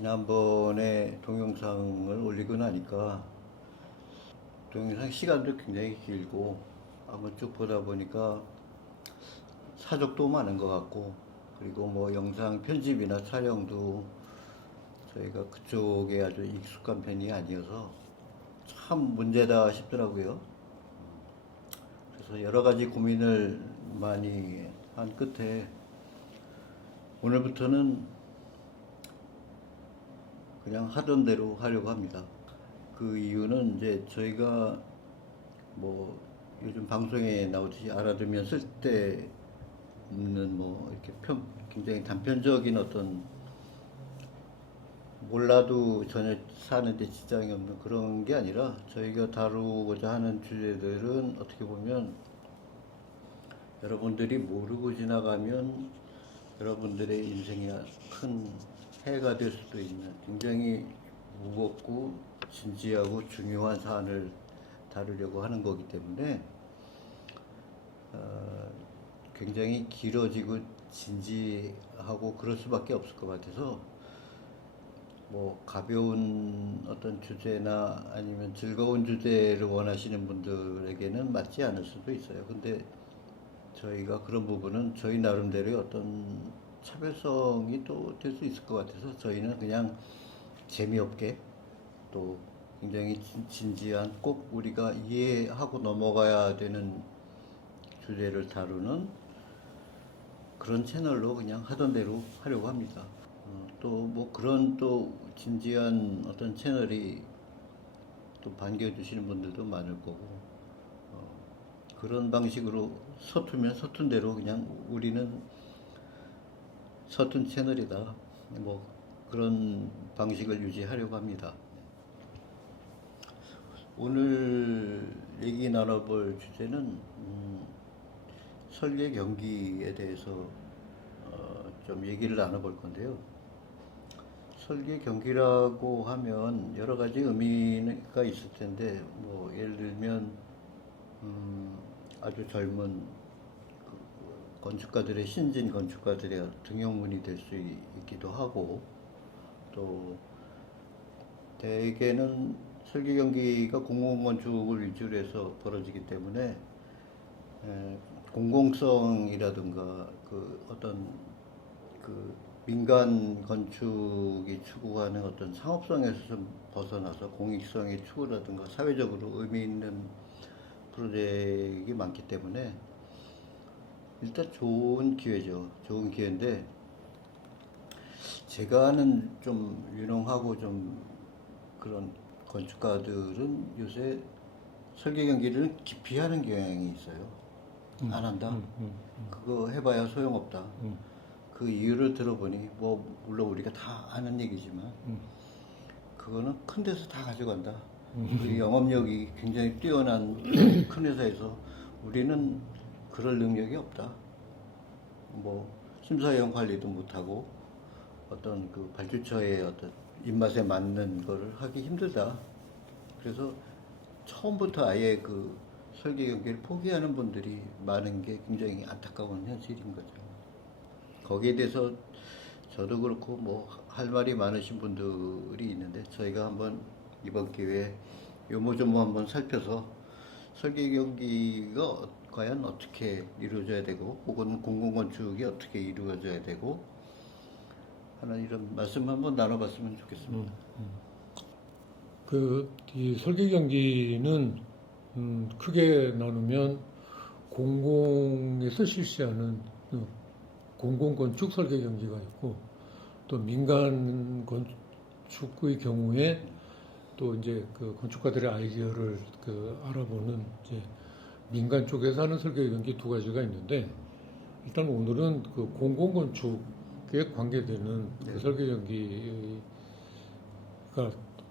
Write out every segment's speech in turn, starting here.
지난번에 동영상을 올리고 나니까 동영상 시간도 굉장히 길고 한번 쭉 보다 보니까 사족도 많은 것 같고, 그리고 뭐 영상 편집이나 촬영도 저희가 그쪽에 아주 익숙한 편이 아니어서 참 문제다 싶더라고요. 그래서 여러 가지 고민을 많이 한 끝에 오늘부터는 그냥 하던 대로 하려고 합니다. 그 이유는 이제 저희가 뭐 요즘 방송에 나오듯이 알아두면 쓸데없는 뭐 이렇게 굉장히 단편적인 어떤 몰라도 전혀 사는데 지장이 없는 그런 게 아니라, 저희가 다루고자 하는 주제들은 어떻게 보면 여러분들이 모르고 지나가면 여러분들의 인생에 큰 해가 될 수도 있는 굉장히 무겁고 진지하고 중요한 사안을 다루려고 하는 거기 때문에 굉장히 길어지고 진지하고 그럴 수밖에 없을 것 같아서, 뭐 가벼운 어떤 주제나 아니면 즐거운 주제를 원하시는 분들에게는 맞지 않을 수도 있어요. 근데 저희가 그런 부분은 저희 나름대로의 어떤 차별성이 또 될 수 있을 것 같아서, 저희는 그냥 재미없게 또 굉장히 진지한 꼭 우리가 이해하고 넘어가야 되는 주제를 다루는 그런 채널로 그냥 하던 대로 하려고 합니다. 또 뭐 그런 또 진지한 어떤 채널이 또 반겨주시는 분들도 많을 거고, 그런 방식으로 서투면 서툰 대로 그냥 우리는 서툰 채널이다, 뭐 그런 방식을 유지하려고 합니다. 오늘 얘기 나눠볼 주제는 설계 경기에 대해서 좀 얘기를 나눠볼 건데요. 설계 경기라고 하면 여러 가지 의미가 있을 텐데, 뭐 예를 들면 아주 젊은 건축가들의, 신진 건축가들의 등용문이 될 수 있기도 하고, 또 대개는 설계 경기가 공공건축을 위주로 해서 벌어지기 때문에 공공성이라든가 그 어떤 그 민간 건축이 추구하는 어떤 상업성에서 좀 벗어나서 공익성의 추구라든가 사회적으로 의미 있는 프로젝트가 많기 때문에 일단 좋은 기회죠. 좋은 기회인데, 제가 아는 좀 유능하고 좀 그런 건축가들은 요새 설계 경기를 기피하는 경향이 있어요. 안 한다. 그거 해봐야 소용없다. 그 이유를 들어보니, 뭐 물론 우리가 다 아는 얘기지만 그거는 큰 데서 다 가져간다. 그 영업력이 굉장히 뛰어난 큰 회사에서 우리는 그럴 능력이 없다. 뭐 심사위원 관리도 못하고 어떤 그 발주처의 어떤 입맛에 맞는 거를 하기 힘들다. 그래서 처음부터 아예 그 설계 경기를 포기하는 분들이 많은 게 굉장히 안타까운 현실인 거죠. 거기에 대해서 저도 그렇고 뭐 할 말이 많으신 분들이 있는데, 저희가 한번 이번 기회에 요모조모 한번 살펴서 설계 경기가 과연 어떻게 이루어져야 되고, 혹은 공공건축이 어떻게 이루어져야 되고 하는 이런 말씀 한번 나눠봤으면 좋겠습니다. 이 설계 경기는 크게 나누면 공공에서 실시하는 공공건축 설계 경기가 있고, 또 민간 건축의 경우에 또 이제 그 건축가들의 아이디어를 알아보는 이제 민간 쪽에서 하는 설계 경기 두 가지가 있는데, 일단 오늘은 그 공공건축에 관계되는 그 설계 경기가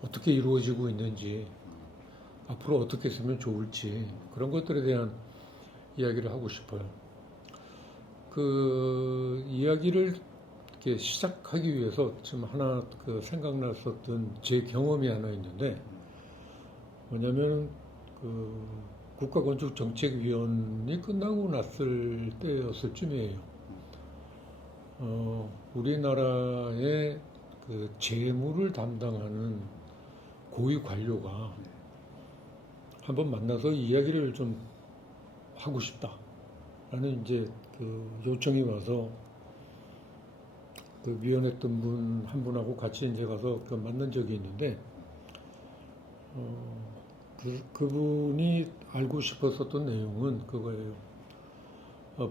어떻게 이루어지고 있는지, 앞으로 어떻게 했으면 좋을지, 그런 것들에 대한 이야기를 하고 싶어요. 그 이야기를 이렇게 시작하기 위해서 지금 하나 생각났었던 제 경험이 하나 있는데, 뭐냐면 그 국가건축정책위원회 끝나고 났을 때였을 쯤이에요. 우리나라의 그 재무를 담당하는 고위 관료가 한번 만나서 이야기를 좀 하고 싶다라는 이제 그 요청이 와서 그 미연했던 분 한 분하고 같이 이제 가서 그 만난 적이 있는데 그분이 알고 싶었었던 내용은 그거예요.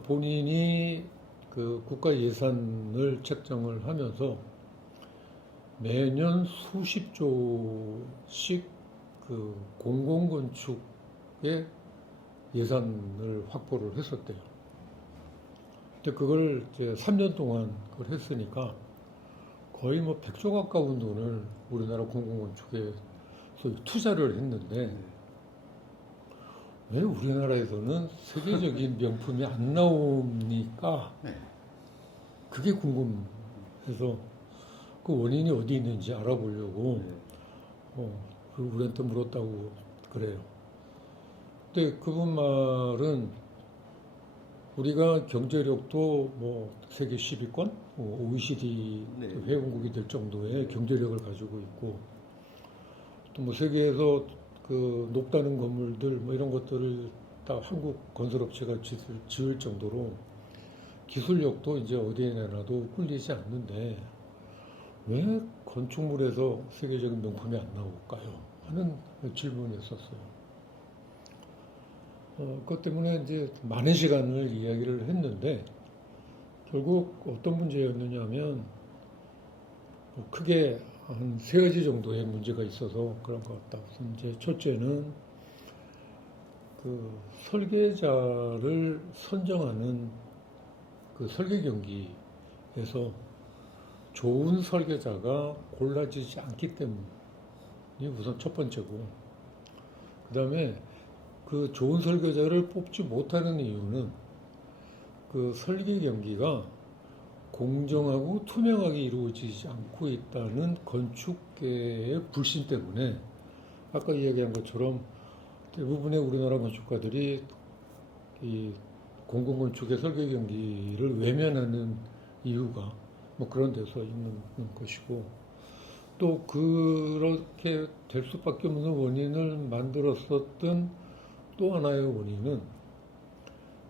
본인이 그 국가 예산을 책정을 하면서 매년 수십 조씩 그 공공건축에 예산을 확보를 했었대요. 근데 그걸 이제 3년 동안 그걸 했으니까 거의 뭐 100조 가까운 돈을 우리나라 공공건축에 투자를 했는데 왜 우리나라에서는 세계적인 명품이 안 나옵니까? 그게 궁금해서 그 원인이 어디 있는지 알아보려고 그걸 우리한테 물었다고 그래요. 근데 그분 말은 우리가 경제력도 뭐 세계 10위권, OECD 회원국이 될 정도의 경제력을 가지고 있고 또 뭐 세계에서 그 높다는 건물들 뭐 이런 것들을 다 한국 건설업체가 지을 정도로 기술력도 이제 어디에 내놔도 꿀리지 않는데 왜 건축물에서 세계적인 명품이 안 나올까요? 하는 질문이었었어요. 그것 때문에 이제 많은 시간을 이야기를 했는데 결국 어떤 문제였느냐 하면 뭐 크게 한 3가지 정도의 문제가 있어서 그런 것 같다. 우선 이제 첫째는 그 설계자를 선정하는 그 설계 경기에서 좋은 설계자가 골라지지 않기 때문이 우선 첫 번째고, 그 다음에 그 좋은 설계자를 뽑지 못하는 이유는 그 설계 경기가 공정하고 투명하게 이루어지지 않고 있다는 건축계의 불신 때문에 아까 이야기한 것처럼 대부분의 우리나라 건축가들이 이 공공건축의 설계 경기를 외면하는 이유가 뭐 그런 데서 있는 것이고, 또 그렇게 될 수밖에 없는 원인을 만들었었던 또 하나의 원인은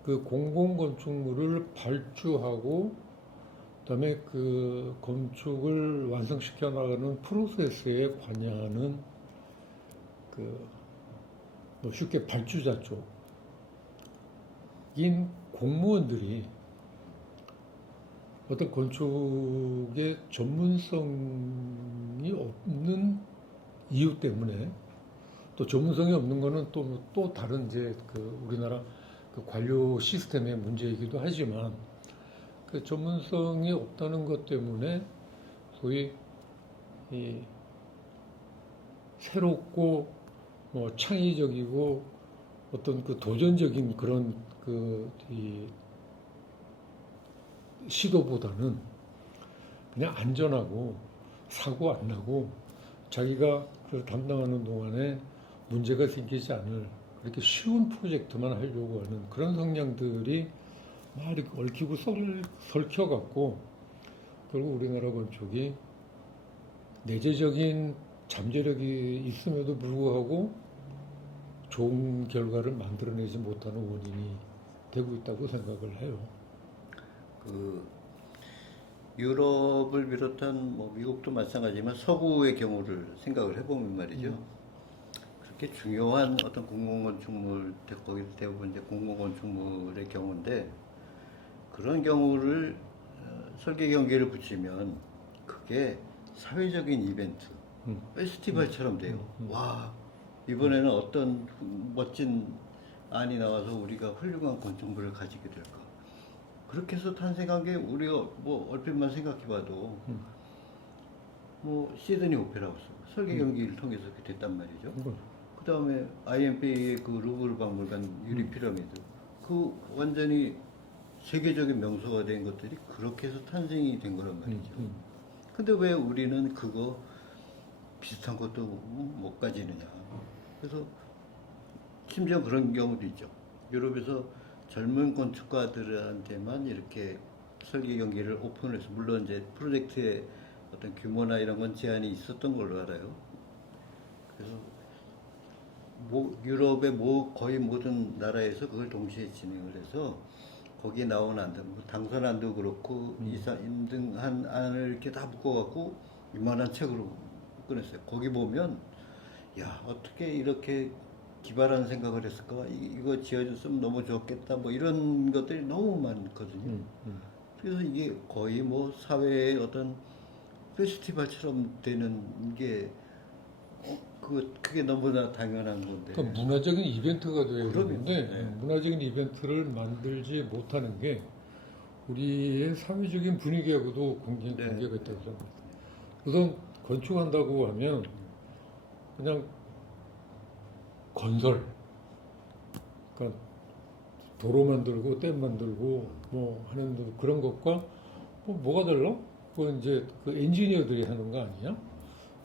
그 공공건축물을 발주하고 그다음에 그 건축을 완성시켜 나가는 프로세스에 관여하는 그 뭐 쉽게 발주자 쪽인 공무원들이 어떤 건축의 전문성이 없는 이유 때문에, 또 전문성이 없는 거는 또 다른 이제 그 우리나라 그 관료 시스템의 문제이기도 하지만 그 전문성이 없다는 것 때문에 소위 이 새롭고 뭐 창의적이고 어떤 그 도전적인 그런 그 이 시도보다는 그냥 안전하고 사고 안 나고 자기가 그 담당하는 동안에 문제가 생기지 않을 그렇게 쉬운 프로젝트만 하려고 하는 그런 성향들이 막 이렇게 얽히고 설켜갖고 결국 우리나라 건축이 내재적인 잠재력이 있음에도 불구하고 좋은 결과를 만들어내지 못하는 원인이 되고 있다고 생각을 해요. 그 유럽을 비롯한 뭐 미국도 마찬가지지만 서구의 경우를 생각을 해보면 말이죠. 그렇게 중요한 어떤 공공건축물, 거기 대부분 이제 공공건축물의 경우인데 그런 경우를 설계 경기를 붙이면 그게 사회적인 이벤트, 페스티벌처럼 돼요. 와, 이번에는 어떤 멋진 안이 나와서 우리가 훌륭한 건축물을 가지게 될까. 그렇게 해서 탄생한 게 우리가 뭐 얼핏만 생각해봐도 뭐 시드니 오페라 하우스 설계 경기를 통해서 그렇게 됐단 말이죠. 그 다음에 IMF의 그 루브르 박물관 유리 피라미드, 그 완전히 세계적인 명소가 된 것들이 그렇게 해서 탄생이 된 거란 말이죠. 근데 왜 우리는 그거 비슷한 것도 못 가지느냐. 그래서 심지어 그런 경우도 있죠. 유럽에서 젊은 건축가들한테만 이렇게 설계 경기를 오픈해서, 물론 이제 프로젝트에 어떤 규모나 이런 건 제한이 있었던 걸로 알아요. 그래서 유럽의 거의 모든 나라에서 그걸 동시에 진행을 해서 거기에 나온 안들, 당선안도 그렇고 인등한 안을 이렇게 다 묶어갖고 이만한 책으로 꺼냈어요. 거기 보면 야 어떻게 이렇게 기발한 생각을 했을까? 이거 지어줬으면 너무 좋겠다. 뭐 이런 것들이 너무 많거든요. 그래서 이게 거의 뭐 사회의 어떤 페스티벌처럼 되는 게 그게 너무나 당연한 건데. 그러니까 문화적인 이벤트가 되어야 그럼요. 되는데 네. 문화적인 이벤트를 만들지 못하는 게 우리의 사회적인 분위기하고도 굉장히 네. 관계가 있다고 생각합니다. 우선 건축한다고 하면 그냥 건설, 그러니까 도로 만들고 댐 만들고 뭐 하는 그런 것과 뭐가 달라? 그거 이제 그 엔지니어들이 하는 거 아니야?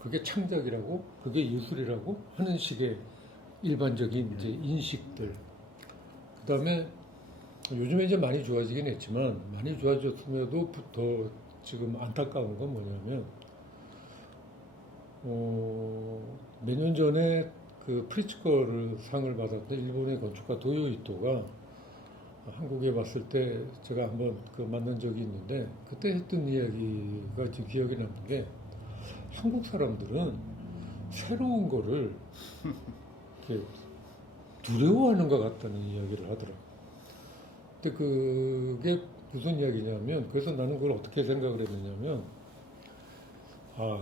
그게 창작이라고, 그게 예술이라고 하는 식의 일반적인 이제 인식들. 그다음에 요즘에 이제 많이 좋아지긴 했지만 많이 좋아졌음에도 더 지금 안타까운 건 뭐냐면 몇 년 전에 그 프리츠커를 상을 받았던 일본의 건축가 도요 이토가 한국에 왔을 때 제가 한번 그 만난 적이 있는데 그때 했던 이야기가 지금 기억이 나는 게 한국 사람들은 새로운 거를 이렇게 두려워하는 것 같다는 이야기를 하더라고요. 근데 그게 무슨 이야기냐면 그래서 나는 그걸 어떻게 생각을 했느냐면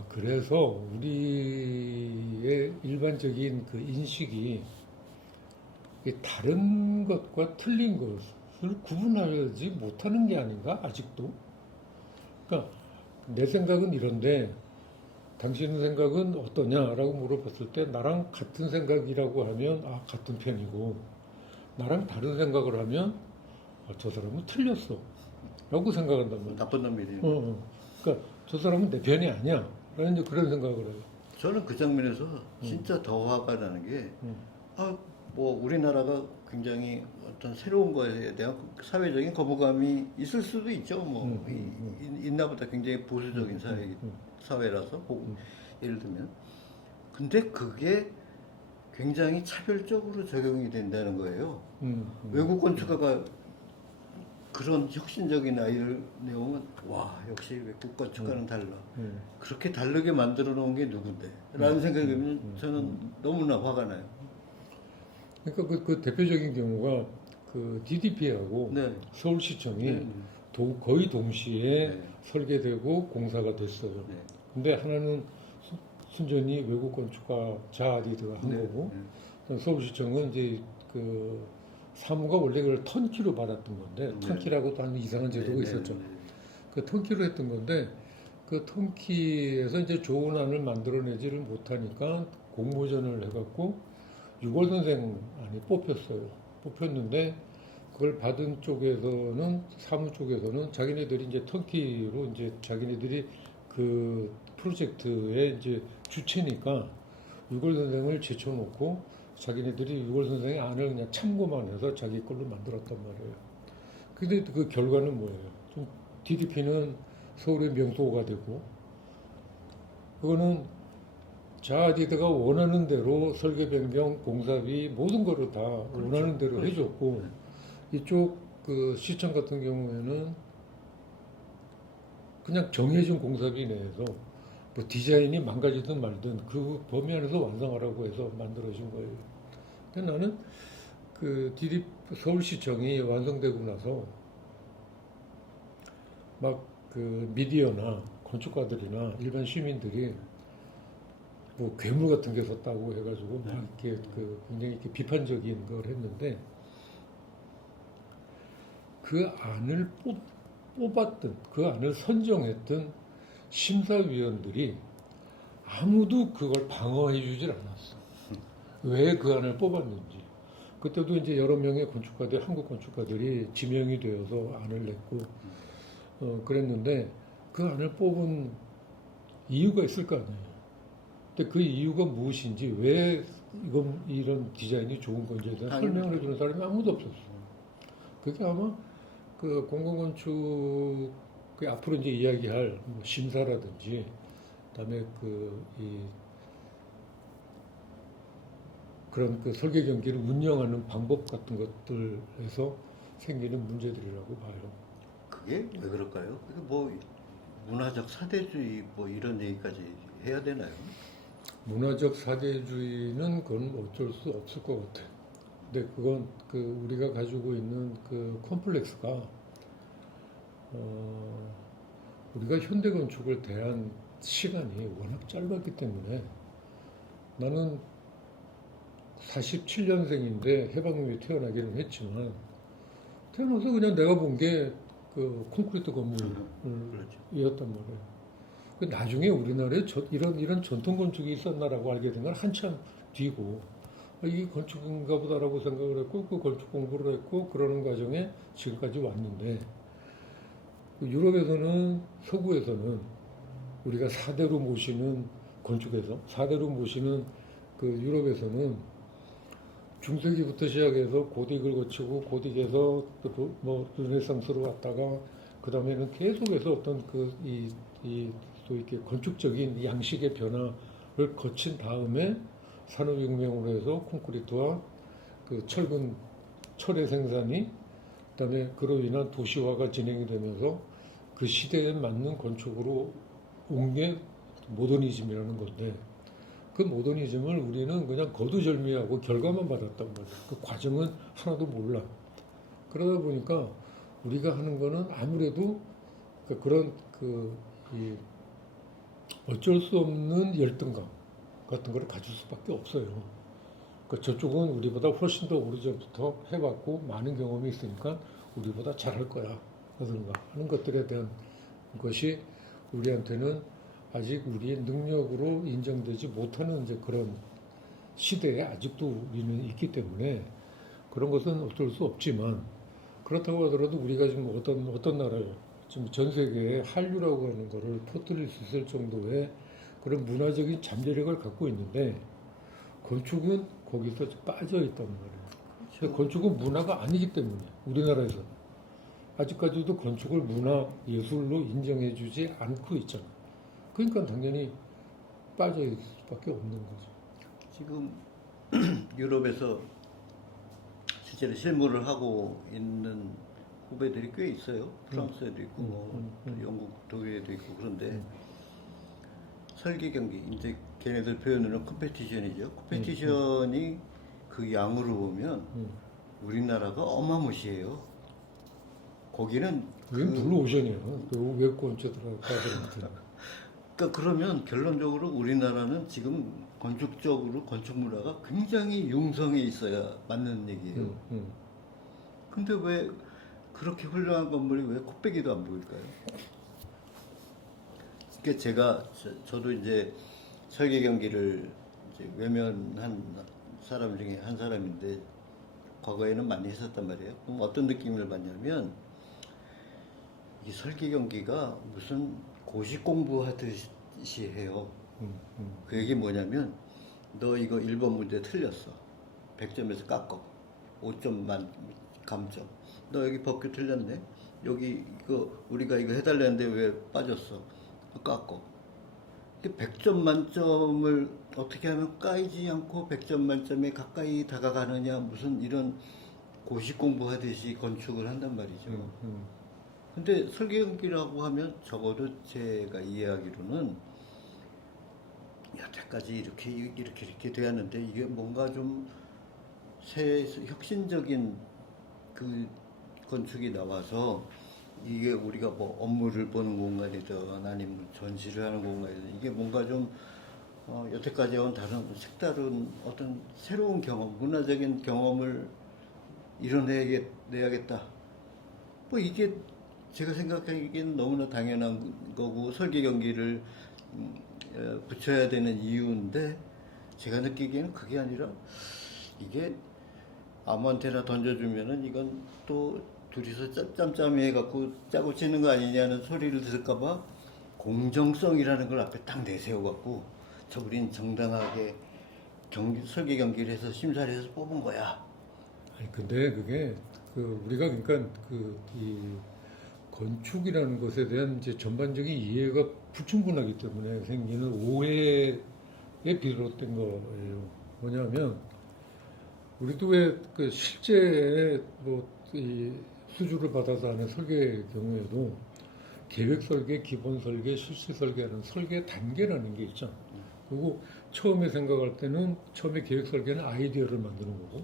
그래서 우리의 일반적인 그 인식이 다른 것과 틀린 것을 구분하지 못하는 게 아닌가 아직도. 그러니까 내 생각은 이런데 당신 생각은 어떠냐라고 물어봤을 때 나랑 같은 생각이라고 하면 같은 편이고 나랑 다른 생각을 하면 저 사람은 틀렸어 라고 생각한단 말이야. 나쁜 놈이래요. 그러니까 저 사람은 내 편이 아니야 라는 이제 그런 생각을 해요. 저는 그 장면에서 진짜 더 화가 나는 게, 뭐, 우리나라가 굉장히 어떤 새로운 거에 대한 사회적인 거부감이 있을 수도 있죠. 뭐, 있나 보다 굉장히 보수적인 사회라서, 예를 들면. 근데 그게 굉장히 차별적으로 적용이 된다는 거예요. 외국 건축가가 그런 혁신적인 아이를 내오면 와 역시 외국 건축가는 달라. 그렇게 다르게 만들어 놓은 게 누군데? 라는 생각이 들면 저는 너무나 화가 나요. 그러니까 그 대표적인 경우가 그 DDP하고 네. 서울시청이 거의 동시에 네. 설계되고 공사가 됐어요. 네. 근데 하나는 순전히 외국 건축가 자아디드가 한 네. 거고 서울시청은 이제 그 사무가 원래 그걸 턴키로 받았던 건데 턴키라고 또 하는 이상한 제도가 있었죠. 그 턴키로 했던 건데 그 턴키에서 이제 좋은 안을 만들어내지를 못하니까 공모전을 해갖고 6월 선생 안이 뽑혔어요. 뽑혔는데 그걸 받은 쪽에서는 사무 쪽에서는 자기네들이 이제 턴키로 이제 자기네들이 그 프로젝트의 이제 주체니까 6월 선생을 제쳐놓고 자기네들이 6월 선생의 안을 그냥 참고만 해서 자기 걸로 만들었단 말이에요. 근데 그 결과는 뭐예요? 좀 DDP는 서울의 명소가 되고, 그거는 자아디드가 원하는 대로 설계 변경, 공사비 모든 거를 다 원하는 대로 해줬고, 이쪽 그 시청 같은 경우에는 그냥 정해진 공사비 내에서 뭐 디자인이 망가지든 말든 그 범위 안에서 완성하라고 해서 만들어진 거예요. 근데 나는 그 서울시청이 완성되고 나서 막 그 미디어나 건축가들이나 일반 시민들이 뭐 괴물 같은 게 섰다고 해가지고 막 이렇게 그 굉장히 이렇게 비판적인 걸 했는데 그 안을 뽑았던 그 안을 선정했던 심사위원들이 아무도 그걸 방어해주질 않았어. 왜 그 안을 뽑았는지. 그때도 이제 여러 명의 건축가들, 한국 건축가들이 지명이 되어서 안을 냈고, 그랬는데 그 안을 뽑은 이유가 있을 거 아니에요. 근데 그 이유가 무엇인지, 왜 이런 디자인이 좋은 건지에 대한 설명을 해주는 사람이 아무도 없었어. 그게 아마 그 공공건축 그 앞으로 이제 이야기할 뭐 심사라든지 그다음에 그런 그 설계 경기를 운영하는 방법 같은 것들에서 생기는 문제들이라고 봐요. 그게 왜 그럴까요? 그게 뭐 문화적 사대주의 뭐 이런 얘기까지 해야 되나요? 문화적 사대주의는 그건 어쩔 수 없을 것 같아요. 근데 그건 그 우리가 가지고 있는 그 컴플렉스가 우리가 현대 건축을 대한 시간이 워낙 짧았기 때문에 나는 47년생인데 해방후에 태어나기는 했지만 태어나서 그냥 내가 본 게 그 콘크리트 그렇죠. 건물이었단 말이에요. 그 나중에 우리나라에 이런 전통 건축이 있었나라고 알게 된 건 한참 뒤고 이게 건축인가 보다라고 생각을 했고 그 건축 공부를 했고 그러는 과정에 지금까지 왔는데 유럽에서는 서구에서는 우리가 4대로 모시는 건축에서 4대로 모시는 그 유럽에서는 중세기부터 시작해서 고딕을 거치고 고딕에서 뭐 르네상스로 왔다가 그 다음에는 계속해서 어떤 또 이렇게 건축적인 양식의 변화를 거친 다음에 산업혁명으로 해서 콘크리트와 그 철의 생산이 그다음에 그로 인한 도시화가 진행이 되면서 그 시대에 맞는 건축으로 온 게 모더니즘이라는 건데 그 모더니즘을 우리는 그냥 거두절미하고 결과만 받았단 말이에요. 그 과정은 하나도 몰라. 그러다 보니까 우리가 하는 거는 아무래도 그런 이 어쩔 수 없는 열등감 같은 걸 가질 수밖에 없어요. 저쪽은 우리보다 훨씬 더 오래전부터 해봤고 많은 경험이 있으니까 우리보다 잘할 거야. 그런가 하는 것들에 대한 것이 우리한테는 아직 우리의 능력으로 인정되지 못하는 이제 그런 시대에 아직도 우리는 있기 때문에 그런 것은 어쩔 수 없지만 그렇다고 하더라도 우리가 지금 어떤 나라예요? 지금 전 세계에 한류라고 하는 거를 퍼뜨릴 수 있을 정도의 그런 문화적인 잠재력을 갖고 있는데 건축은 거기서 빠져 있단 말이에요. 그렇죠. 건축은 문화가 아니기 때문에 우리나라에서 아직까지도 건축을 문화 예술로 인정해주지 않고 있잖아. 그러니까 당연히 빠져 있을 수밖에 없는 거죠. 지금 유럽에서 실제로 실무를 하고 있는 후배들이 꽤 있어요. 프랑스에도 있고 또 영국, 독일에도 있고 그런데 설계 경기 이제 걔네들 표현으로는 컴페티션이죠. 컴페티션이 그 양으로 보면 우리나라가 어마무시해요. 거기는 그게 블루오션이에요. 그 외국권자들하고 그러니까 그러면 결론적으로 우리나라는 지금 건축적으로 건축 문화가 굉장히 융성해 있어야 맞는 얘기예요. 근데 왜 그렇게 훌륭한 건물이 왜 코빼기도 안 보일까요? 그러니까 저도 이제 설계 경기를 이제 외면한 사람 중에 한 사람인데 과거에는 많이 했었단 말이에요. 그럼 어떤 느낌을 받냐면 이 설계 경기가 무슨 고시 공부하듯이 해요. 그 얘기 뭐냐면 너 이거 1번 문제 틀렸어. 100점에서 깎어. 5점만 감점. 너 여기 법규 틀렸네. 여기 우리가 이거 해달라는데 왜 빠졌어? 깎어. 100점 만점을 어떻게 하면 까이지 않고 100점 만점에 가까이 다가가느냐 무슨 이런 고시 공부하듯이 건축을 한단 말이죠. 근데 설계경기라고 하면 적어도 제가 이해하기로는 여태까지 이렇게 되었는데 이게 뭔가 좀 혁신적인 그 건축이 나와서 이게 우리가 뭐 업무를 보는 공간이든 아니면 전시를 하는 공간이든 이게 뭔가 좀 여태까지와는 다른 색다른 어떤 새로운 경험, 문화적인 경험을 이뤄내야겠다. 뭐 이게 제가 생각하기에는 너무나 당연한 거고 설계 경기를 붙여야 되는 이유인데 제가 느끼기에는 그게 아니라 이게 아무한테나 던져주면은 이건 또 둘이서 짬짬이 해갖고 짜고 치는 거 아니냐는 소리를 들을까봐 공정성이라는 걸 앞에 딱 내세워갖고 우린 정당하게 설계 경기를 해서 심사를 해서 뽑은 거야. 아니 근데 그게 우리가 그러니까 이 건축이라는 것에 대한 이제 전반적인 이해가 불충분하기 때문에 생기는 오해에 비롯된 거예요. 뭐냐면 우리도 왜 그 실제 뭐이 수주를 받아서 하는 설계 경우에도 계획 설계, 기본 설계, 실시 설계하는 설계 단계라는 게 있죠. 그리고 처음에 생각할 때는 처음에 계획 설계는 아이디어를 만드는 거고,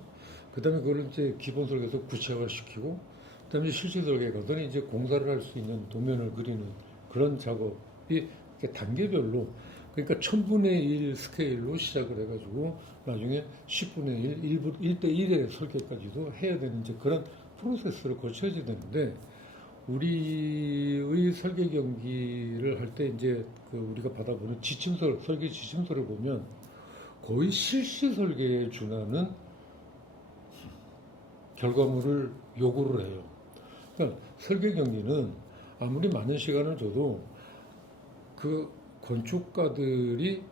그다음에 그걸 이제 기본 설계에서 구체화시키고, 그다음에 실시 설계 가서는 이제 공사를 할 수 있는 도면을 그리는 그런 작업이 이렇게 단계별로, 그러니까 1000분의 1 스케일로 시작을 해가지고 나중에 10분의 1, 1대 1의 설계까지도 해야 되는 이제 그런 프로세스를 거쳐야지 되는데, 우리의 설계 경기를 할 때 이제 그 우리가 받아보는 지침서, 설계 지침서를 보면 거의 실시 설계에 준하는 결과물을 요구를 해요. 그러니까 설계 경기는 아무리 많은 시간을 줘도 그 건축가들이,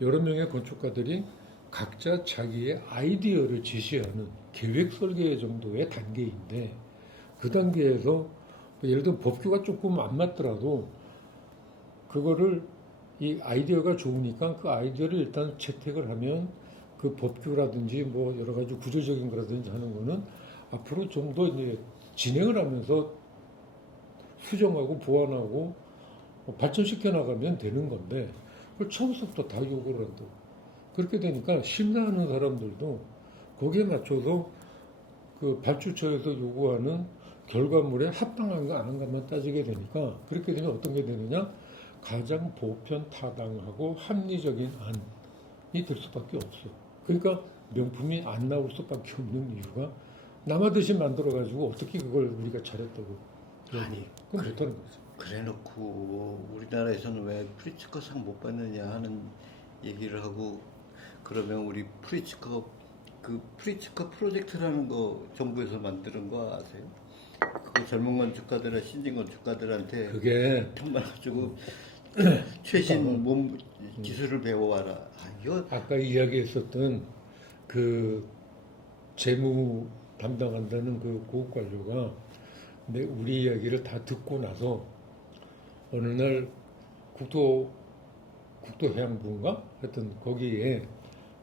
여러 명의 건축가들이 각자 자기의 아이디어를 제시하는 계획 설계 정도의 단계인데, 그 단계에서 예를 들어 법규가 조금 안 맞더라도 그거를, 이 아이디어가 좋으니까 그 아이디어를 일단 채택을 하면 그 법규라든지 뭐 여러 가지 구조적인 거라든지 하는 거는 앞으로 좀 더 이제 진행을 하면서 수정하고 보완하고 발전시켜 나가면 되는 건데, 그걸 처음부터 다 요구를 한다고. 그렇게 되니까 심사하는 사람들도 거기에 맞춰서 그 발주처에서 요구하는 결과물에 합당한가 안 한가만 따지게 되니까, 그렇게 되면 어떤 게 되느냐, 가장 보편 타당하고 합리적인 안이 될 수밖에 없어. 그러니까 명품이 안 나올 수밖에 없는 이유가, 남아듯이 만들어가지고 어떻게 그걸 우리가 잘했다고. 아니, 그건 못하는 거지. 그래놓고 우리나라에서는 왜 프리츠커상 못 받느냐 하는 얘기를 하고, 그러면 우리 프리츠커, 그 프리츠커 프로젝트라는 거 정부에서 만드는 거 아세요? 그거 젊은 건축가들, 신진 건축가들한테 그게 정말 가지고 최신 몸 기술을 배워와라. 아, 이거 아까 이야기했었던 그 재무 담당한다는 그 고급 관료가 우리 이야기를 다 듣고 나서 어느 날 국토해양부인가? 하여튼 거기에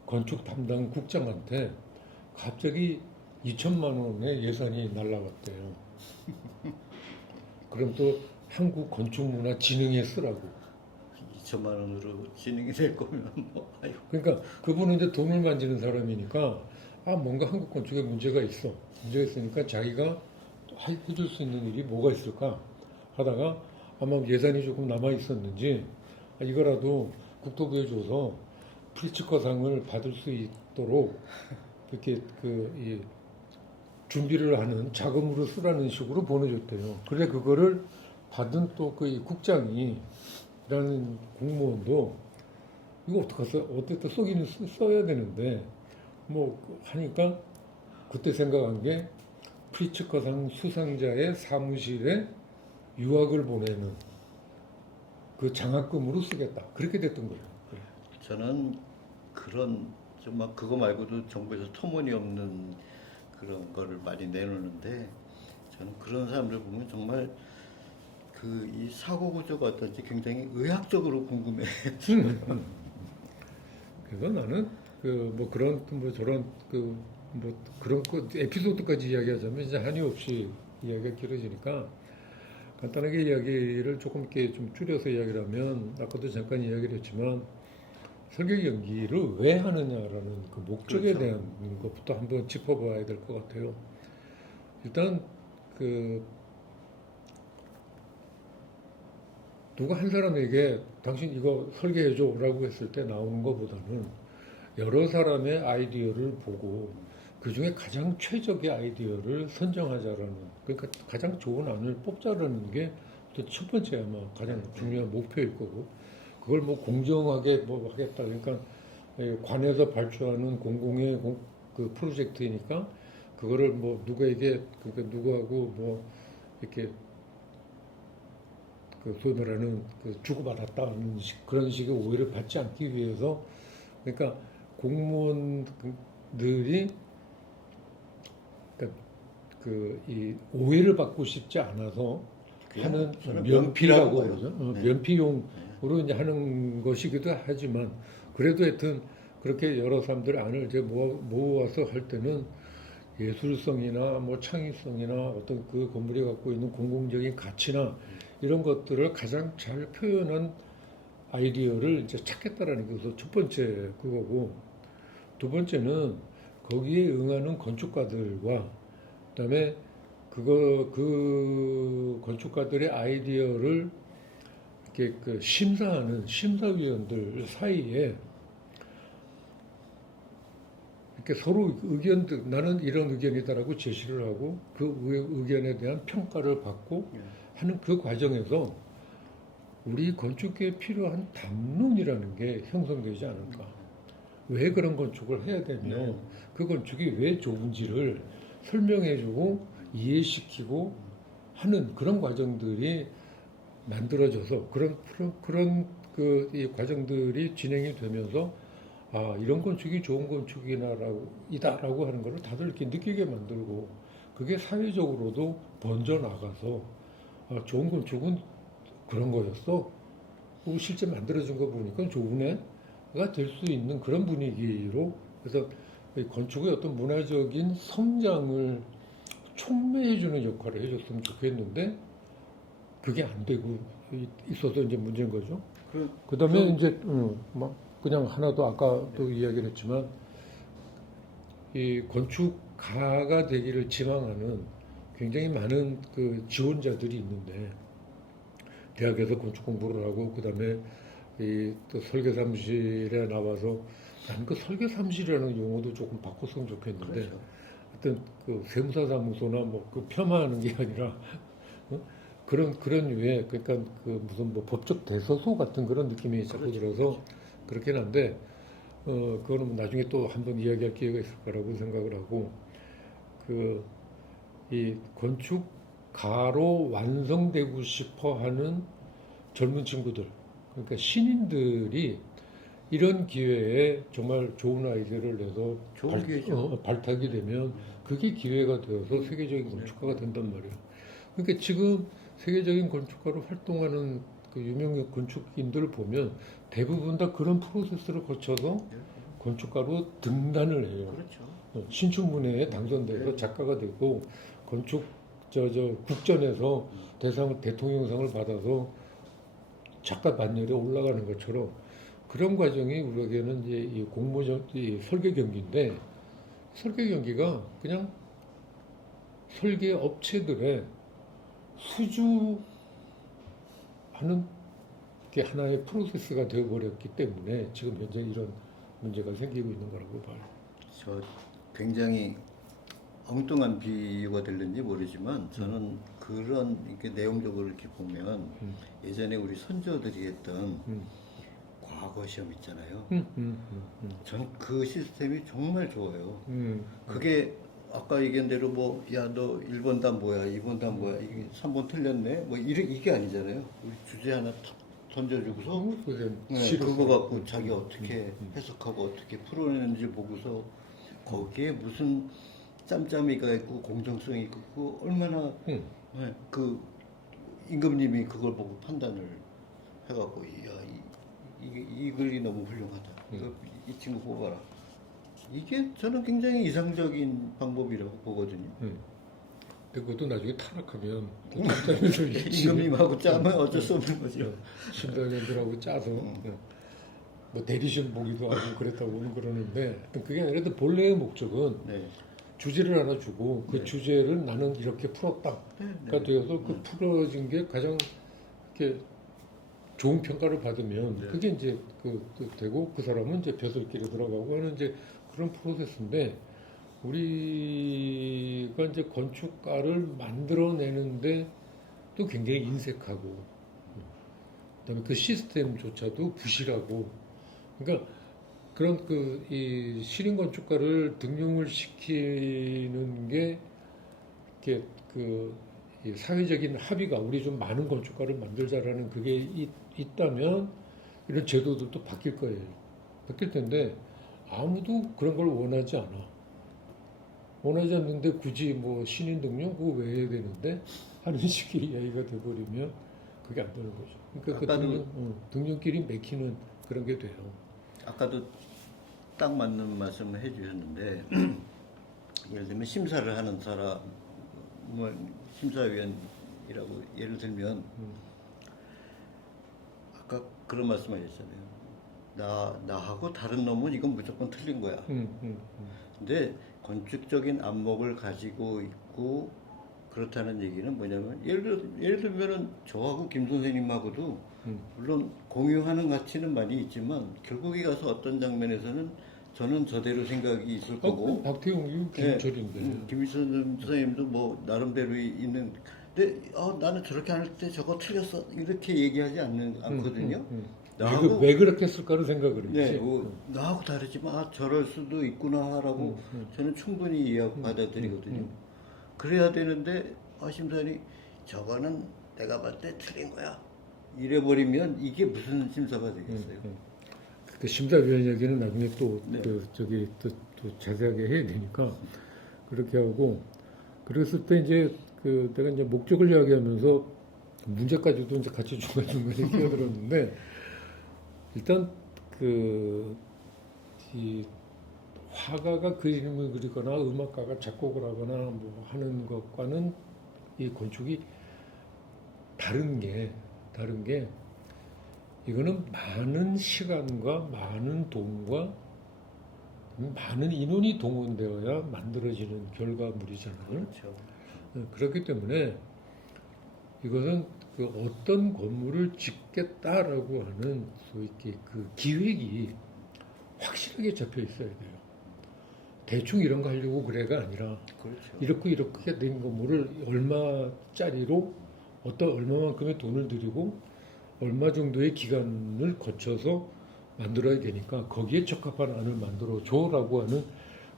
건축 담당 국장한테 갑자기 2천만 원의 예산이 날라왔대요. 그럼 또 한국건축문화진흥에 쓰라고. 2천만 원으로 진행이 될 거면 뭐 아유. 그러니까 그분은 이제 돈을 만지는 사람이니까, 뭔가 한국 건축에 문제가 있으니까 자기가 해줄 수 있는 일이 뭐가 있을까 하다가 아마 예산이 조금 남아 있었는지, 이거라도 국토부에 줘서 프리츠커상을 받을 수 있도록 이렇게 이 준비를 하는 자금으로 쓰라는 식으로 보내줬대요. 그래 그거를 받은 또 그 국장이라는 공무원도 이거 어떡하겠어? 어쨌든 쏘기는 써야 되는데 뭐 하니까 그때 생각한 게 프리츠커상 수상자의 사무실에 유학을 보내는 그 장학금으로 쓰겠다. 그렇게 됐던 거예요. 저는 그런 정말 그거 말고도 정부에서 터무니없는 그런 거를 많이 내놓는데, 저는 그런 사람들 보면 정말 그 이 사고 구조가 어떤지 굉장히 의학적으로 궁금해. 그래서 나는 그 뭐 그런 뭐 저런 그 뭐 그런 거 에피소드까지 이야기하자면 이제 한이 없이 이야기가 길어지니까 간단하게 이야기를 조금 이렇게 좀 줄여서 이야기를 하면, 아까도 잠깐 이야기를 했지만 설계 연기를 왜 하느냐라는 그 목적에 그렇죠. 대한 것부터 한번 짚어봐야 될 것 같아요. 일단 그 누가 한 사람에게 당신 이거 설계해줘라고 했을 때 나오는 것보다는 여러 사람의 아이디어를 보고 그 중에 가장 최적의 아이디어를 선정하자라는, 그러니까 가장 좋은 안을 뽑자라는 게 첫 번째 아마 가장 중요한 목표일 거고, 그걸 뭐 공정하게 뭐 하겠다, 그러니까 관에서 발주하는 공공의 그 프로젝트이니까 그거를 뭐 누구에게, 그러니까 누구하고 뭐 이렇게 그 소위 말하는 그 주고받았다는 그런 식의 오해를 받지 않기 위해서, 그러니까 공무원들이 그러니까 그 이 오해를 받고 싶지 않아서 하는 저는 면피라고 봐요. 그러죠. 네. 면피용으로 이제 하는 것이기도 하지만 그래도 하여튼 그렇게 여러 사람들의 안을 이제 모아서 할 때는 예술성이나 뭐 창의성이나 어떤 그 건물이 갖고 있는 공공적인 가치나 이런 것들을 가장 잘 표현한 아이디어를 이제 찾겠다라는 게 우선 첫 번째 그거고, 두 번째는 거기에 응하는 건축가들과 그다음에 그 건축가들의 아이디어를 이렇게 그 심사하는 심사위원들 사이에 이렇게 서로 의견들, 나는 이런 의견이다라고 제시를 하고 그 의견에 대한 평가를 받고 하는 그 과정에서 우리 건축계에 필요한 담론이라는 게 형성되지 않을까. 왜 그런 건축을 해야 되며 그 건축이 왜 좋은지를 설명해주고 이해시키고 하는 그런 과정들이 만들어져서 그런 그 이 과정들이 진행이 되면서 아, 이런 건축이 좋은 건축이다라고 하는 것을 다들 이렇게 느끼게 만들고 그게 사회적으로도 번져 나가서 아, 좋은 건축은 그런 거였어. 그리고 실제 만들어진 거 보니까 좋은 애가 될 수 있는 그런 분위기로, 그래서 이 건축의 어떤 문화적인 성장을 촉매해주는 역할을 해줬으면 좋겠는데 그게 안 되고 있어서 이제 문제인 거죠. 그다음에 이제 막 그냥 하나 더 아까도 이야기를 했지만 이 건축가가 되기를 지망하는 굉장히 많은 그 지원자들이 있는데 대학에서 건축 공부를 하고 그다음에 이 또 설계 사무실에 나와서 나는 그 설계 사무실이라는 용어도 조금 바꿨으면 좋겠는데 그렇죠. 하여튼 그 세무사 사무소나 뭐 그 폄하하는 게 아니라 그런 류의 그러니까 그 무슨 뭐 법적 대서소 같은 그런 느낌이 자꾸 들어서 그렇긴 한데 그거는 나중에 또 한번 이야기할 기회가 있을 거라고 생각을 하고 그 이 건축가로 완성되고 싶어하는 젊은 친구들, 그러니까 신인들이 이런 기회에 정말 좋은 아이디어를 내서 좋은 기회죠. 발탁이 되면 그게 기회가 되어서 세계적인 건축가가 된단 말이에요. 그러니까 지금 세계적인 건축가로 활동하는 그 유명 건축인들을 보면 대부분 다 그런 프로세스를 거쳐서 건축가로 등단을 해요. 그렇죠. 신춘문예에 당선돼서 작가가 되고 건축 국전에서 대통령상을 받아서 작가 반열에 올라가는 것처럼 그런 과정이 우리에게는 이제 이 설계 경기인데 설계 경기가 그냥 설계 업체들의 수주하는 게 하나의 프로세스가 되어버렸기 때문에 지금 현재 이런 문제가 생기고 있는 거라고 봐요. 저 굉장히 엉뚱한 비유가 될는지 모르지만 저는 그런 이렇게 내용적으로 이렇게 보면 예전에 우리 선조들이 했던 과거 시험 있잖아요. 저는 그 시스템이 정말 좋아요. 그게 아까 얘기한 대로 뭐 야 너 1번 답 뭐야 2번 답 뭐야 이게 3번 틀렸네 뭐 이게 아니잖아요. 우리 주제 하나 탁 던져주고서 그거 갖고 자기 어떻게 해석하고 어떻게 풀어내는지 보고서 거기에 무슨 짬짬이가 있고 공정성이 있고 얼마나 그 임금님이 그걸 보고 판단을 해갖고 이 글이 너무 훌륭하다. 이 친구 뽑아라. 이게 저는 굉장히 이상적인 방법이라고 보거든요. 근데 그것도 나중에 타락하면 또 짬짬이서 임금님하고 짜면 어쩔 수 없는 거죠. 심사위원들하고 짜서 뭐 대리시험 보기도 하고 그랬다고는 그러는데 그게 아니라 본래의 목적은 네. 주제를 하나 주고 그 주제를 나는 이렇게 풀었다가 되어서 그 풀어진 게 가장 이렇게 좋은 평가를 받으면 그게 이제 되고 그 사람은 이제 벼슬길에 들어가고 하는 이제 그런 프로세스인데 우리가 이제 건축가를 만들어내는데 또 굉장히 인색하고 그다음에 그 시스템조차도 부실하고 그러니까 그런 이 신인 건축가를 등용을 시키는 게 이렇게 이 사회적인 합의가 우리 좀 많은 건축가를 만들자라는 그게 있다면 이런 제도들도 바뀔 거예요. 바뀔 텐데 아무도 그런 걸 원하지 않아. 원하지 않는데 굳이 뭐 신인 등록 그거 왜 해야 되는데 하는 식의 이야기가 돼버리면 그게 안 되는 거죠. 그러니까 그 등록끼리 맥히는 그런 게 돼요. 아까도 딱 맞는 말씀을 해주셨는데 예를 들면 심사를 하는 사람, 뭐 심사위원이라고 예를 들면 아까 그런 말씀하셨잖아요. 나하고 다른 놈은 이건 무조건 틀린 거야. 근데 건축적인 안목을 가지고 있고 그렇다는 얘기는 뭐냐면 예를 들면은 저하고 김 선생님하고도 물론 공유하는 가치는 많이 있지만 결국에 가서 어떤 장면에서는 저는 저대로 생각이 있을 거고 박태웅이 김철인데 김희선 선생님도 뭐 나름대로 있는 근데 나는 저렇게 할 때 저거 틀렸어 이렇게 얘기하지 않거든요. 나하고 왜 그렇게 했을까를 생각을 했지. 네, 나하고 다르지만 저럴 수도 있구나라고 저는 충분히 이해하고 받아들이거든요. 그래야 되는데 심사위원이 저거는 내가 봤을 때 틀린 거야. 이래버리면 이게 무슨 심사가 되겠어요? 그 심사위원 얘기는 나중에 또, 네. 또 자세하게 해야 되니까 그렇게 하고 그랬을 때 이제 내가 이제 목적을 이야기하면서 문제까지도 이제 같이 중간중간에 끼어들었는데 일단 이 화가가 그림을 그리거나 음악가가 작곡을 하거나 뭐 하는 것과는 이 건축이 다른 게 이거는 많은 시간과 많은 돈과 많은 인원이 동원되어야 만들어지는 결과물이잖아요. 그렇죠. 그렇기 때문에 이것은 어떤 건물을 짓겠다라고 하는 소위 그 기획이 확실하게 잡혀 있어야 돼요. 대충 이런 거 하려고 그래가 아니라 그렇죠. 이렇게 된 건물을 얼마짜리로 얼마만큼의 돈을 들이고 얼마 정도의 기간을 거쳐서 만들어야 되니까 거기에 적합한 안을 만들어 줘라고 하는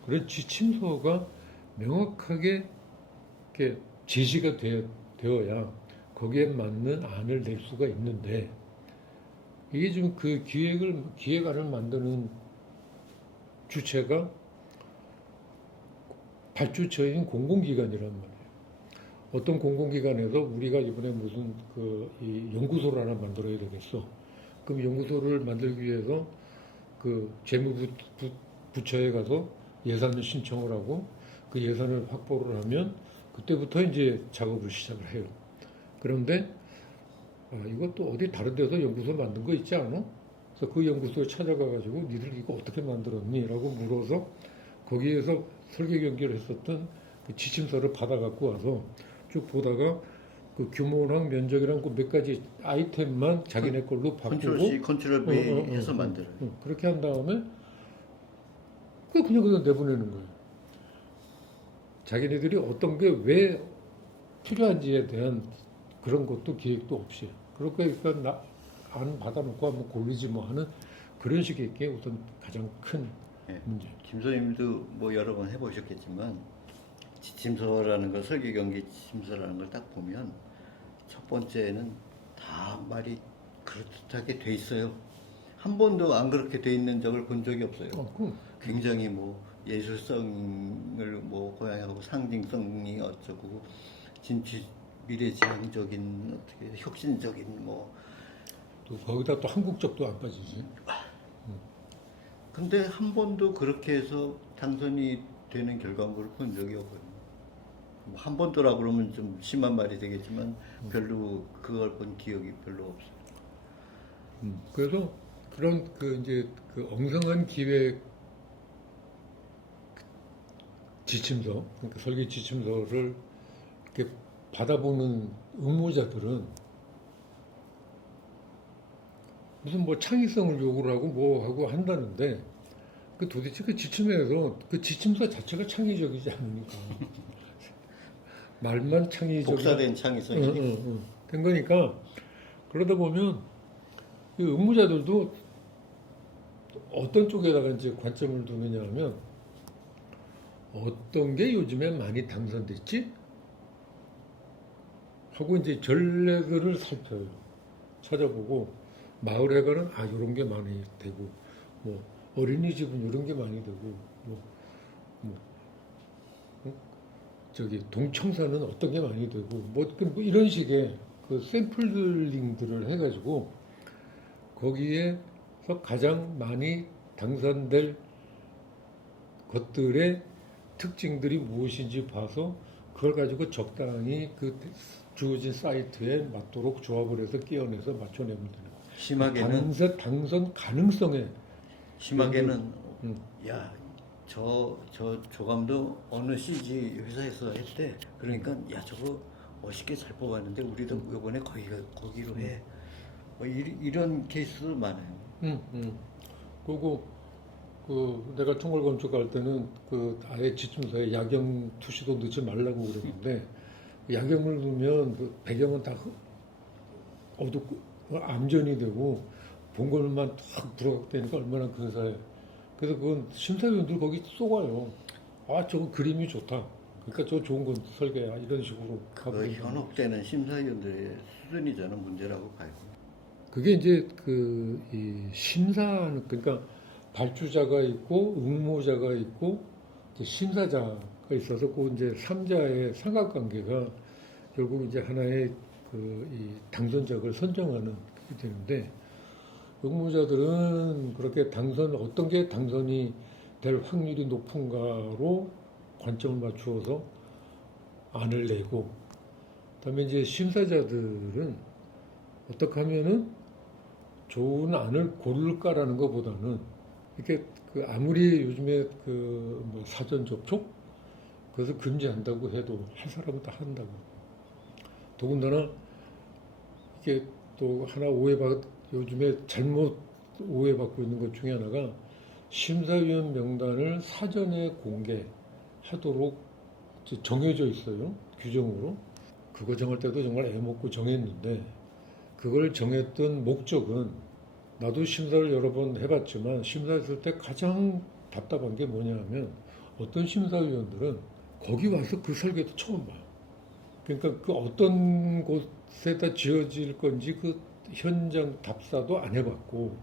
그런 지침서가 명확하게 이렇게 제시가 되어야 거기에 맞는 안을 낼 수가 있는데 이게 지금 그 기획안을 만드는 주체가 발주처인 공공기관이란 말이에요. 어떤 공공기관에서 우리가 이번에 무슨 이 연구소를 하나 만들어야 되겠어. 그럼 연구소를 만들기 위해서 그 재무부처에 가서 예산을 신청을 하고 그 예산을 확보를 하면 그때부터 이제 작업을 시작을 해요. 그런데 이것도 어디 다른 데서 연구소 만든 거 있지 않아? 그래서 그 연구소에 찾아가가지고 니들 이거 어떻게 만들었니? 라고 물어서 거기에서 설계 경기를 했었던 그 지침서를 받아갖고 와서 쭉 보다가 그 규모랑 면적이랑 그 몇 가지 아이템만 자기네 걸로 바꾸고 컨트롤 B 해서 만들어요. 그렇게 한 다음에 그냥 내보내는 거예요. 자기네들이 어떤 게 왜 필요한지에 대한 그런 것도 기획도 없이 그러니까 안 받아놓고 한번 고르지 뭐 하는 그런 식의 게 우선 가장 큰 네. 문제. 김 선생님도 뭐 여러 번 해보셨겠지만 지침서라는 걸 설계 경기 지침서라는 걸 딱 보면 첫 번째는 다 말이 그렇듯하게 돼 있어요. 한 번도 안 그렇게 돼 있는 적을 본 적이 없어요. 굉장히 뭐 예술성을 뭐 고양이하고 상징성이 어쩌고 미래지향적인 어떻게 혁신적인 뭐 또 거기다 또 한국적도 안 빠지지. 근데 한 번도 그렇게 해서 당선이 되는 결과물을 본 적이 없거든요. 뭐한 번도라 그러면 좀 심한 말이 되겠지만 별로 그걸 본 기억이 별로 없어요. 그래서 그런 이제 엉성한 기획 지침서, 그러니까 설계 지침서를 이렇게 받아보는 응모자들은 무슨 뭐 창의성을 요구를 하고 뭐 하고 한다는데 도대체 그 지침에서 그 지침서 자체가 창의적이지 않으니까 말만 창의적 복사된 창의성이 된 거니까 그러다 보면 이 응모자들도 어떤 쪽에다가 이제 관점을 두느냐 하면 어떤 게 요즘에 많이 당선됐지? 하고 이제 전례들을 살펴요. 찾아보고 마을회관은 이런 게 많이 되고 뭐 어린이집은 이런 게 많이 되고 저기 동청사는 어떤 게 많이 되고 뭐 이런 식의 그 샘플링들을 해가지고 거기에서 가장 많이 당선될 것들의 특징들이 무엇인지 봐서 그걸 가지고 적당히 그 주어진 사이트에 맞도록 조합을 해서 끼워내서 맞춰내면 되는 거예요. 심하게는 당선 가능성에 심하게는 음. 야, 저 조감도 어느 CG 회사에서 했대. 그러니까 야, 저거 멋있게 잘 뽑았는데 우리도 이번에 거기로 해. 뭐 이런 케이스도 많아요. 그리고 그 내가 총괄 건축할 때는 그 아예 지침서에 야경 투시도 넣지 말라고 그랬는데 야경을 넣으면 그 배경은 다 어둡고 암전이 되고 본 것만 탁 부각되니까 얼마나 근사해. 그래서 그건 심사위원들 거기 쏘가요. 아, 저거 그림이 좋다. 그러니까 저 좋은 건 설계야. 이런 식으로 하고 그 현혹되는 심사위원들의 수준이잖아 문제라고 봐요. 그게 이제 그 이 심사 그러니까 발주자가 있고 응모자가 있고 이제 심사자가 있어서 그 이제 삼자의 삼각관계가 결국 이제 하나의 그 이 당선작을 선정하는 게 되는데 응모자들은 그렇게 어떤 게 당선이 될 확률이 높은가로 관점을 맞추어서 안을 내고 그다음에 이제 심사자들은 어떻게 하면은 좋은 안을 고를까라는 것보다는 이렇게 그 아무리 요즘에 그 뭐 사전 접촉 그래서 금지한다고 해도 할 사람은 다 한다고. 더군다나 이게 또 하나 요즘에 잘못 오해받고 있는 것 중에 하나가 심사위원 명단을 사전에 공개하도록 정해져 있어요. 규정으로. 그거 정할 때도 정말 애먹고 정했는데 그걸 정했던 목적은 나도 심사를 여러 번 해봤지만 심사했을 때 가장 답답한 게 뭐냐 하면 어떤 심사위원들은 거기 와서 그 설계도 처음 봐요. 그러니까 그 어떤 곳에다 지어질 건지 그 현장 답사도 안 해봤고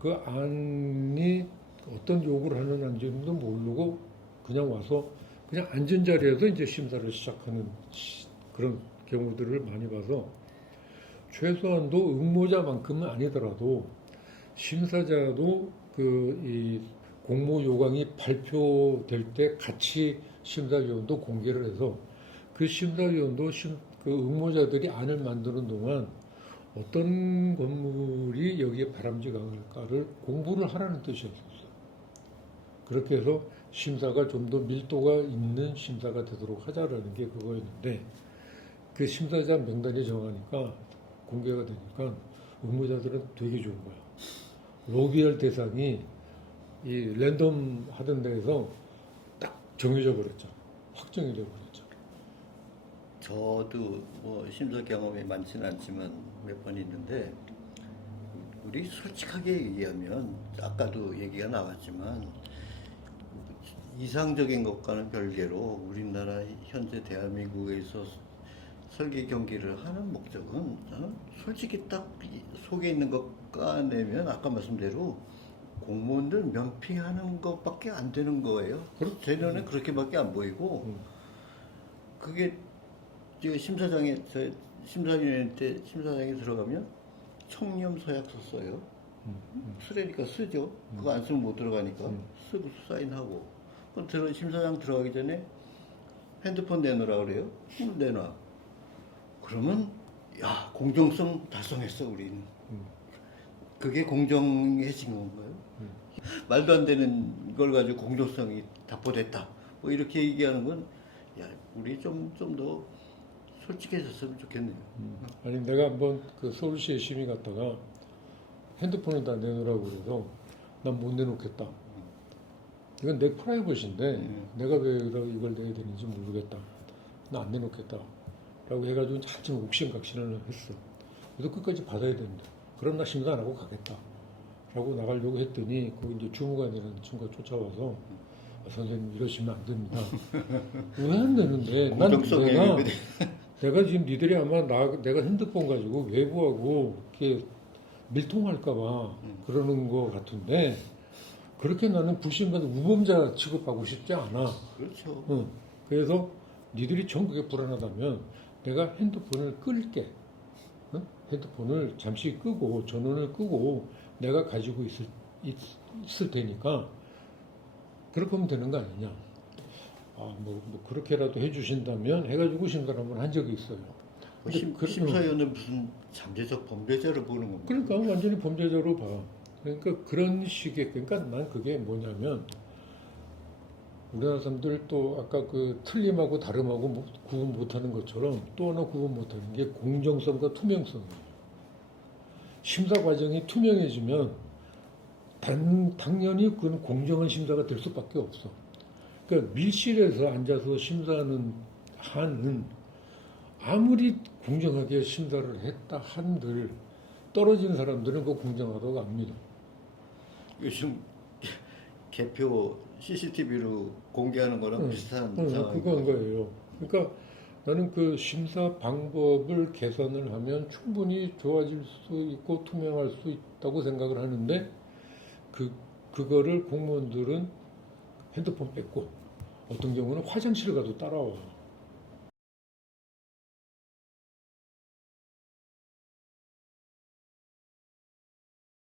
그 안이 어떤 요구를 하는 안지도 모르고 그냥 와서 그냥 앉은 자리에서 이제 심사를 시작하는 그런 경우들을 많이 봐서 최소한도 응모자만큼은 아니더라도 심사자도 그 이 공모 요강이 발표될 때 같이 심사위원도 공개를 해서 그 심사위원도 그 응모자들이 안을 만드는 동안 어떤 건물이 여기에 바람직할까를 공부를 하라는 뜻이었어요. 그렇게 해서 심사가 좀 더 밀도가 있는 심사가 되도록 하자라는 게 그거였는데 그 심사자 명단이 정하니까 공개가 되니까 응모자들은 되게 좋은 거야. 로비할 대상이 이 랜덤 하던 데에서 딱 정해져 버렸죠. 확정이 돼 버렸죠. 저도 뭐 심사 경험이 많지는 않지만 몇 번 있는데 우리 솔직하게 얘기하면 아까도 얘기가 나왔지만 이상적인 것과는 별개로 우리나라 현재 대한민국에서 설계 경기를 하는 목적은 솔직히 딱 속에 있는 것 까내면 아까 말씀대로 공무원들 면피하는 것밖에 안 되는 거예요. 제 눈에 그렇게밖에 안 보이고 그게 심사위원 때 심사장에 들어가면 청렴 서약서 써요. 쓰레니까 쓰죠. 그거 안 쓰면 못 들어가니까 쓰고 사인하고. 심사장 들어가기 전에 핸드폰 내놓으라 그래요. 내놔. 그러면 야 공정성 달성했어 우리는. 그게 공정해진 건가요? 말도 안 되는 걸 가지고 공정성이 답보됐다. 뭐 이렇게 얘기하는 건 야 우리 좀 더 솔직해졌으면 좋겠네요. 아니 내가 한번 그 서울시에 심의 갔다가 핸드폰에다 내놓으라고 그래서 난 못 내놓겠다. 이건 내 프라이버시인데 내가 왜 이걸 내야 되는지 모르겠다. 나 안 내놓겠다. 라고 해가지고 한참 옥신각신을 했어. 그래서 끝까지 받아야 된다. 그럼 나 심사 안 하고 가겠다. 라고 나가려고 했더니 거기 이제 주무관이라는 친구가 쫓아와서 선생님 이러시면 안 됩니다. 왜 안 되는데? 내가 지금 니들이 아마 내가 핸드폰 가지고 외부하고 이렇게 밀통할까봐 그러는 거 같은데 그렇게 나는 불신받은 우범자 취급하고 싶지 않아. 그렇죠. 그래서 니들이 전 그게 불안하다면 내가 핸드폰을 끌게. 어? 핸드폰을 잠시 끄고 전원을 끄고 내가 가지고 있을 테니까 그렇게 하면 되는 거 아니냐. 뭐 그렇게라도 해주신다면 해가지고 심사를 한번 한 적이 있어요. 근데 심사위원은 무슨 잠재적 범죄자를 보는 겁니다. 그러니까 완전히 범죄자로 봐. 그러니까 그런 식의, 그러니까 난 그게 뭐냐면 우리나라 사람들 또 아까 그 틀림하고 다름하고 구분 못하는 것처럼 또 하나 구분 못하는 게 공정성과 투명성이에요. 심사 과정이 투명해지면 당연히 그건 공정한 심사가 될 수밖에 없어. 그러니까 밀실에서 앉아서 심사하는 한은 아무리 공정하게 심사를 했다 한들 떨어진 사람들은 그거 공정하다고 압니다. 요즘 개표 CCTV로 공개하는 거랑 비슷한 상황. 그건 거예요. 그러니까 나는 그 심사 방법을 개선을 하면 충분히 좋아질 수 있고 투명할 수 있다고 생각을 하는데 그거를 공무원들은 핸드폰 뺏고 어떤 경우는 화장실 가도 따라와.